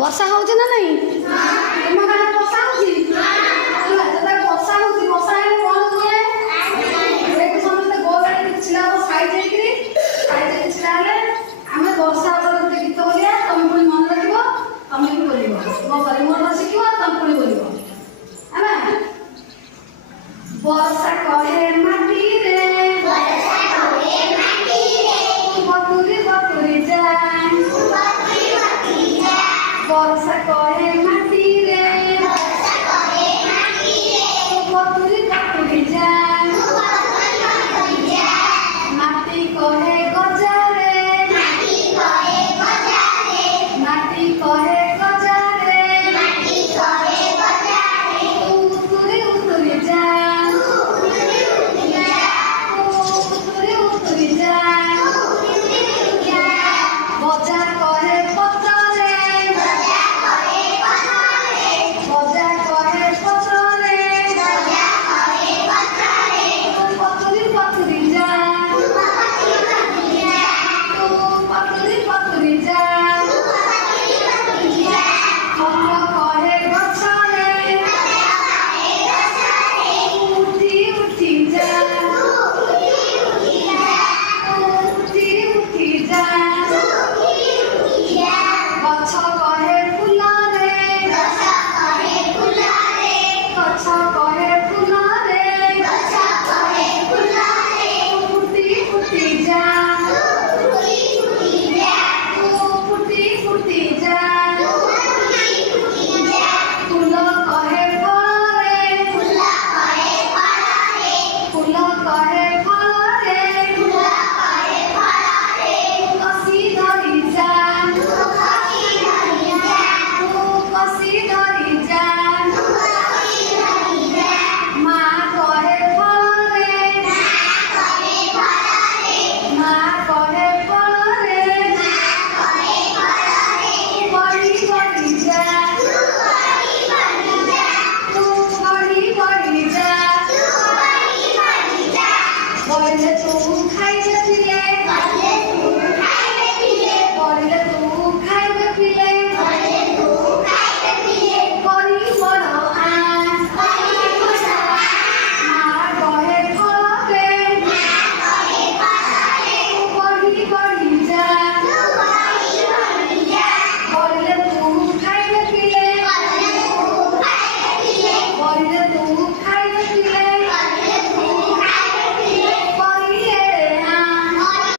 ବର୍ଷା ହଉଛି ନା ନାଇଁ? ତମ ଗାଁରେ ବର୍ଷା ହଉଛି? ଯେତେବେଳେ ବର୍ଷା ହଉଛି, ବର୍ଷା ହେଲେ କଣ ହୁଏ? ଏଠି ସମସ୍ତେ ଗୋଡ଼ରେ ଛିଡ଼ା ହବ ସାଇଜ ହେଇକିରି, ସାଇଜ ହେଇକି ଛିଡ଼ା ହେଲେ ଆମେ ବର୍ଷା ଉପରେ ଗୋଟେ ଗୀତ ବୋଲିବା, ତମେ ପୁଣି ମନେ ରଖିବ, ତମେ ବି ବୋଲିବ। ମୋ ପରିମଳ ଶିଖିବ, ତମେ ପୁଣି ବୋଲିବ। ହେଲା? ବର୍ଷା କହେ ମାଟିରେ, ବତୁରି ବତୁରି ଯାଏ। ବର୍ଷା କହେ ମାଟିରେ, ବତୁରି ବତୁରି ଯାଏ। ମାଟି କହେ